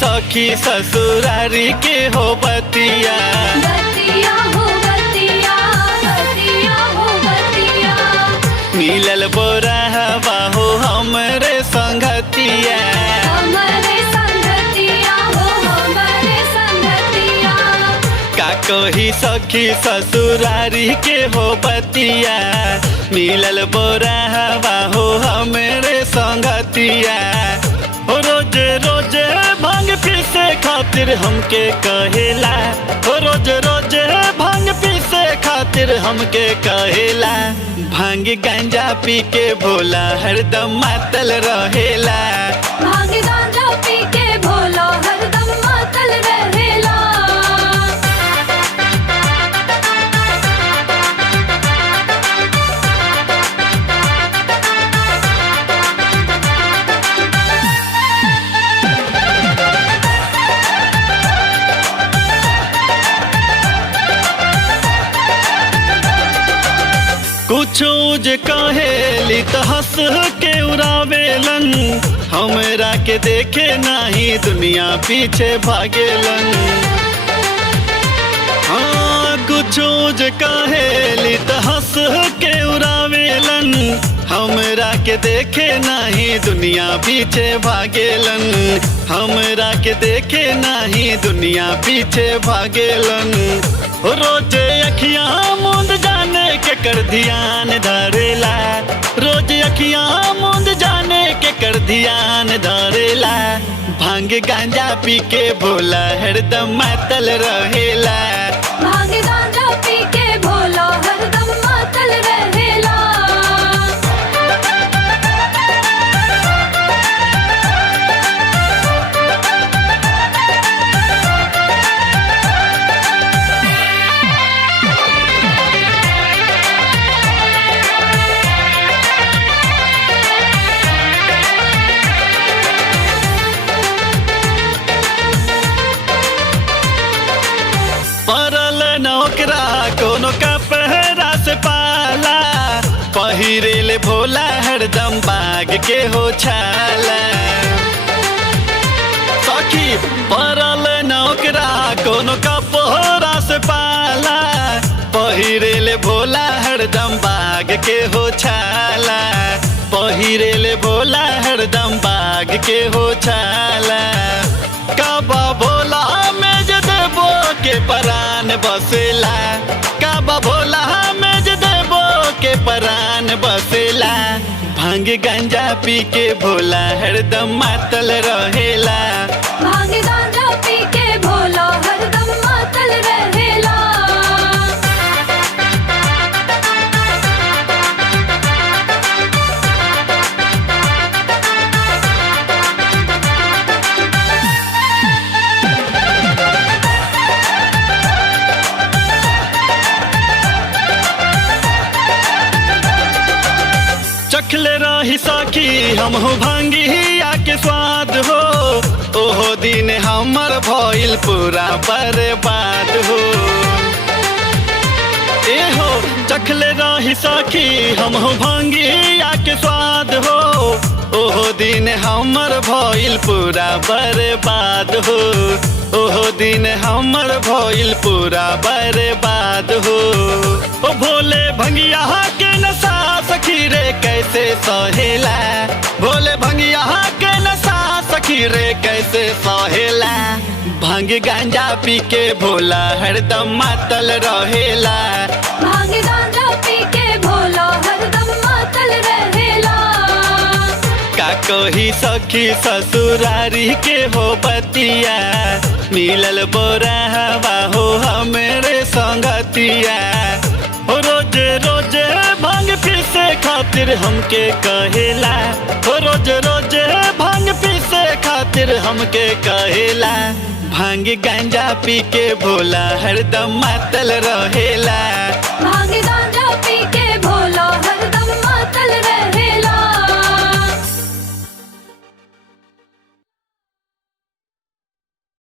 सखी ससुरारी के हो बतिया। बतिया हो बतिया, बतिया हो बतिया। मिलल बोरावा हो हमरे संगतिया। हमरे संगतिया हो हमरे संगतिया। का कही सखी ससुरारी के हो बतिया। मिलल बोरावा हो हमरे संगतिया। रोज रोज भांग पीसे खातिर हमके कहेला। रोज रोज भांग पीसे खातिर हमके कहेला। भांग गांजा पी के भोला हरदम मातल रहेला। भांग गांजा पी के भोला हरदम मातल रहेला। कुछ जे कहेली तो हंस के उड़ावेलन। हमरा के देखे नाही दुनिया पीछे भागेलन। हाँ कुछ जे कहेली तो हंस के उड़ावेलन। हमरा के देखे नाही दुनिया पीछे भागेलन। हमरा के देखे नाही दुनिया पीछे भागेलन। रोज अखियां मूंद जाने के कर ध्यान धरेला। रोज अखियां मूंद जाने के कर ध्यान धरेला। भांग गांजा पी के भोला हरदम मातल रहेला। भांग गांजा पी के भोला हरदम मातल रहेला। परल नौकरा कोनो का पहरा से पाला। पहिरेले भोला हरदम बाग के हो छाला। सखी परल नौकरा कोनो का पहरा से पाला। पहिरेले भोला हरदम बाग के हो छाला। पहिरेले भोला हरदम बाग के हो छाला। काबा भोला में देबो के परान बसेला। काबा भोला में देबो के परान बसेला। भांग गांजा पी के भोला हरदम मातल रहेला। भांग गांजा पी के भोला हरदम मातल रहेला। चखले रही सखी हम हो भांगिया के स्वाद हो। ओहो दिन हमर भइल पूरा बर्बाद हो। एहो चखले रही सखी हम हो भांगिया के स्वाद हो। ओहो दिन हमर भइल पूरा बर्बाद हो। ओहो दिन हमर भइल पूरा बर्बाद हो। ओ भोले भंगिया के नशा सखी रे कैसे सहेला। भोले भंगिया के नशा सखी रे कैसे सहेला। भांग गांजा पी के भोला हरदम मातल रहेला। भांग गांजा पी के भोला हरदम मातल रहेला। का कही सखी ससुरारी के हो बतिया। मिलल बोरावा हो हमरे संगतिया। रोज रोज भांग पीसे खातिर हमके कहेला। रोज रोज भांग पीसे खातिर हमके कहेला। भांग गांजा पी के भोला हरदम मातल रहेला।